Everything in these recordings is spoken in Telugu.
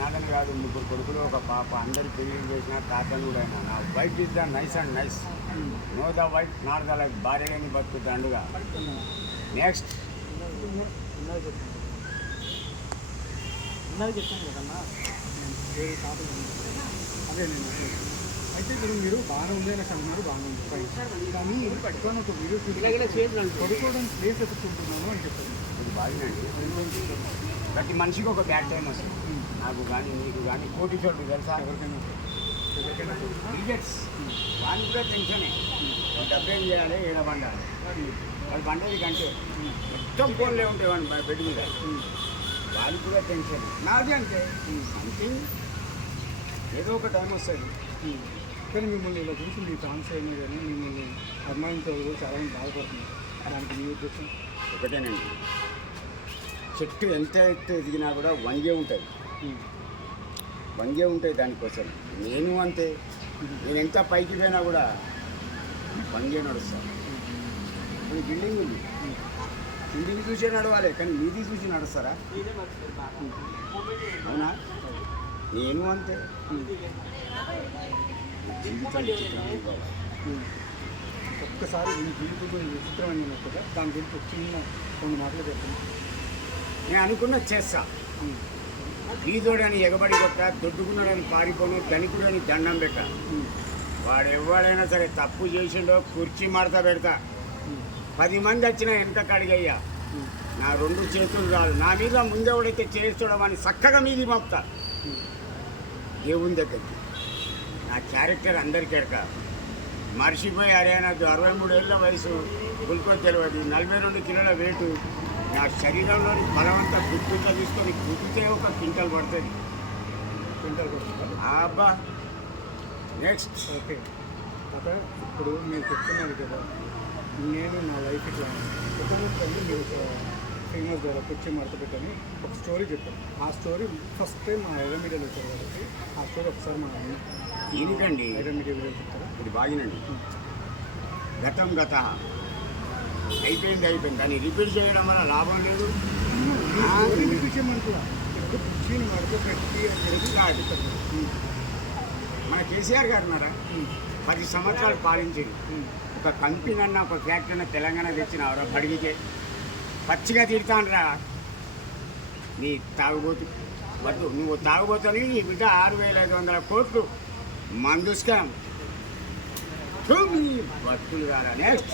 అనాథని కాదు, ముగ్గురు కొడుకులు ఒక పాప, అందరి పెళ్లి చేసిన తాతను కూడా అయినా. నా wife is the nice and nice, know the wife not the life. భార్య లేని బతుకు దండుగా. నెక్స్ట్ చెప్పాను కదన్నా, అదే నేను అయితే ఇప్పుడు మీరు బాగానే ఉంది అని అంటున్నారు, బాగానే ఉంది కానీ పట్టుకొని ఒక వీడియో పడుకోవడానికి ప్లేస్ ఎత్తుకుంటున్నాను అని చెప్పారు. ఇది బాగినండి. ప్రతి మనిషికి ఒక బ్యాడ్ టైం వస్తుంది. నాకు కానీ నీకు కానీ కోటీశ్వరుడు తెలుసా, ఎవరికైనా బిల్గెట్స్ వాడిని కూడా టెన్షనే. డబ్బేం చేయాలి, ఏడబండాలి. వాడు బండేది కంటే మొత్తం ఫోన్లే ఉంటాయి వాడిని బెడ్ మీద. వాళ్ళకి కూడా టెన్షన్. నాది అంటే సంథింగ్ ఏదో ఒక టైం వస్తుంది. కానీ మిమ్మల్ని ఇలా చూసి మీ ఫ్యాన్స్ అయినా కానీ మిమ్మల్ని అభిమానించే చాలామంది బాధపడుతున్నారు. దానికి మీ ఉద్దేశం ఒకటేనండి, చెట్టు ఎంత ఎత్తు ఎదిగినా కూడా వంగే ఉంటుంది, వంగే ఉంటాయి. దానికోసం నేను అంతే. నేను ఎంత పైకి పోయినా కూడా వంగే నడుస్తాను. కొన్ని బిల్డింగ్ ఉంది, బిల్డింగ్ చూసే నడవాలి, కానీ మీది చూసి నడుస్తారా? అవునా? నేను అంతే. జీవితం ఒక్కసారి మీ జీవితంలో విచిత్రమైన కదా, దాని గురించి ఒక చిన్న కొన్ని మాటలు చెప్పండి. నేను అనుకున్నది చేస్తా. బీదోడని ఎగబడి కొట్ట, దొడ్డుకున్నాడని పారిపోను, ధనికుడని దండం పెట్ట. వాడు ఎవడైనా సరే తప్పు చేసిండో కుర్చీ మడత పెడతా. 10 మంది వచ్చినా వెనక కడిగయ్యా. నా 2 చేతులు రాదు. నా మీద ముందెవడైతే చేస్తాడో అని చక్కగా మీది పంపుతా దేవుని దగ్గరికి. నా క్యారెక్టర్ అందరికీ ఎడక. మర్చిపోయి అరే నాకు 63 ఏళ్ళ వయసు, గుల్కోజ్ తెలియదు, 42 కిలోల వెయిటు. నా శరీరంలోని బలవంతా గుర్తుగా తీసుకొని గుర్తుతే ఒక క్వింటల్ పడుతుంది. క్వింటల్ పడుతుంది. అబ్బా. నెక్స్ట్ ఓకే అక్కడ ఇప్పుడు మీరు చెప్తున్నారు కదా, నేను నా లైఫ్ ఇట్లా కుటుంబంలో మీరు ఫేమస్ ద్వారా కుర్చీ మడత పెట్టని ఒక స్టోరీ చెప్పాను. ఆ స్టోరీ ఫస్ట్ టైం మా ఐరన్ మీడియాలో వచ్చారు కాబట్టి ఆ స్టోరీ ఒకసారి మా దీనికండి ఐరన్ మీడియా వీడియో చెప్తారా? ఇది బాగినండి. గతం గత అయిపోయింది, కానీ రిపీట్ చేయడం వల్ల లాభం లేదు. రిపీట్ చేయమంటున్నా, కుర్చీని మడత పెట్టి కాదు. మన కేసీఆర్ గారు ఉన్నారా, 10 సంవత్సరాలు పాలించింది. ఒక కంపెనీ అన్న, ఒక ఫ్యాక్టరీ అన్న తెలంగాణ తెచ్చినవరా? బడిగితే పచ్చిగా తిడతానరా. నీ తాగుబోతు వద్దు, నువ్వు తాగుబోతని నీ బిడ్డ 6,500 కోట్లు మందు స్కామ్. బతుకులు కారా. నెక్స్ట్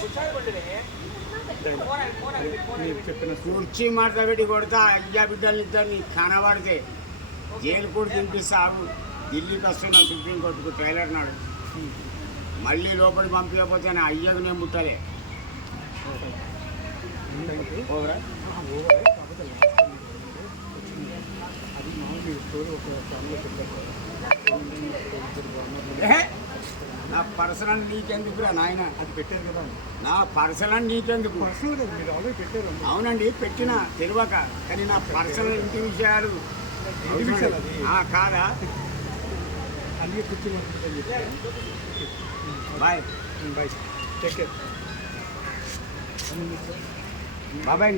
మీరు చెప్పిన కుర్చీ మడత పెట్టి కొడతా. అయ్యా బిడ్డలు ఇద్దరిని కనబడితే జైలు కూడా తినిపిస్తావు. ఢిల్లీకి వస్తున్నా సుప్రీంకోర్టుకు ట్రైలర్ నాడు. మళ్ళీ లోపలికి పంపించకపోతే నా అయ్యకు నేను ముట్టలే. ఓవరా కాకపోతే లాస్ట్ అది మామూలు మీరు స్టోరీ ఒక ఛానల్లో చెప్పారు. నా పర్సనల్ నీకెందుకురా నాయన? అది పెట్టారు కదా, నా పర్సనల్ నీకెందుకు? పర్సనల్ కదా మీరు ఆల్రెడీ పెట్టారు. అవునండి పెట్టిన తెలియక, కానీ నా పర్సనల్ ఇంటి విషయాలు కాదా? అన్ని కూర్చొని బాయ్ బాయ్, టేక్ కేర్. బాబాయ్.